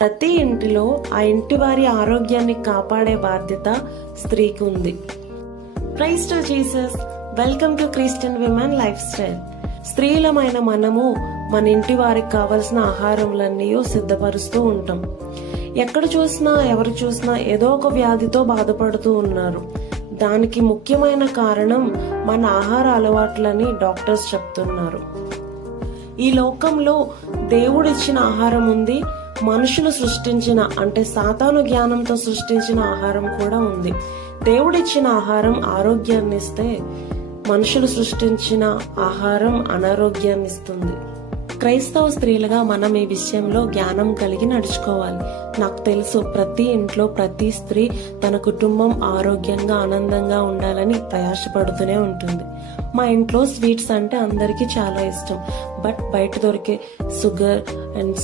ప్రతి ఇంటిలో ఆ ఇంటి వారి ఆరోగ్యాన్ని కాపాడే బాధ్యత స్త్రీకి ఉంది. Praise to Jesus. Welcome to Christian women life style. స్త్రీలమైన మనము మన ఇంటి వారికి కావలసిన ఆహారములన్నీ సిద్ధపరుస్తూ ఉంటాం. ఎక్కడ చూసినా ఎవరు చూసినా ఏదో ఒక వ్యాధితో బాధపడుతూ ఉన్నారు. దానికి ముఖ్యమైన కారణం మన ఆహార అలవాట్లని డాక్టర్స్ చెప్తున్నారు. ఈ లోకంలో దేవుడిచ్చిన ఆహారం ఉంది, మనుషులు సృష్టించిన అంటే సాతాను జ్ఞానంతో సృష్టించిన ఆహారం కూడా ఉంది. దేవుడిచ్చిన ఆహారం ఆరోగ్యాన్ని ఇస్తే, మనుషులు సృష్టించిన ఆహారం అనారోగ్యాన్ని ఇస్తుంది. క్రైస్తవ స్త్రీలుగా మనం ఈ విషయంలో జ్ఞానం కలిగి నడుచుకోవాలి. నాకు తెలుసు, ప్రతి ఇంట్లో ప్రతి స్త్రీ తన కుటుంబం ఆరోగ్యంగా ఆనందంగా ఉండాలని ప్రయాసపడుతూనే ఉంటుంది. మా ఇంట్లో స్వీట్స్ అంటే అందరికీ చాలా ఇష్టం. బట్ బయట దొరికే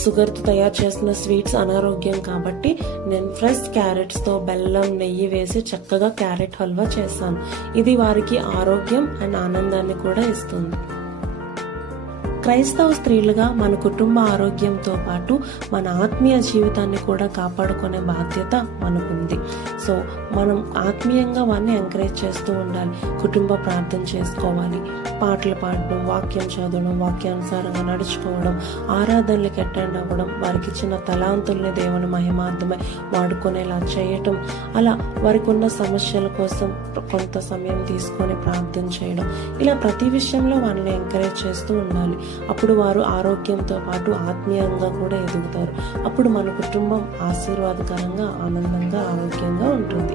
షుగర్తో తయారు చేసిన స్వీట్స్ అనారోగ్యం కాబట్టి నేను ఫ్రెష్ క్యారెట్స్తో బెల్లం నెయ్యి వేసి చక్కగా క్యారెట్ హల్వా చేశాను. ఇది వారికి ఆరోగ్యం అండ్ ఆనందాన్ని కూడా ఇస్తుంది. క్రైస్తవ స్త్రీలుగా మన కుటుంబ ఆరోగ్యంతో పాటు మన ఆత్మీయ జీవితాన్ని కూడా కాపాడుకునే బాధ్యత మనకుంది. సో మనం ఆత్మీయంగా వారిని ఎంకరేజ్ చేస్తూ ఉండాలి. కుటుంబ ప్రార్థన చేసుకోవాలి, పాటలు పాడడం, వాక్యం చదవడం, వాక్యానుసారంగా నడుచుకోవడం, ఆరాధనలకు అటెండ్ అవ్వడం, వారికి ఇచ్చిన తలాంతుల్ని దేవుని మహిమార్థమై వాడుకునేలా చేయటం, అలా వారికి ఉన్న సమస్యల కోసం కొంత సమయం తీసుకొని ప్రార్థన చేయడం, ఇలా ప్రతి విషయంలో వారిని ఎంకరేజ్ చేస్తూ ఉండాలి. అప్పుడు వారు ఆరోగ్యంతో పాటు ఆత్మీయంగా కూడా ఎదుగుతారు. అప్పుడు మన కుటుంబం ఆశీర్వాదకరంగా, ఆనందంగా, ఆరోగ్యంగా ఉంటుంది.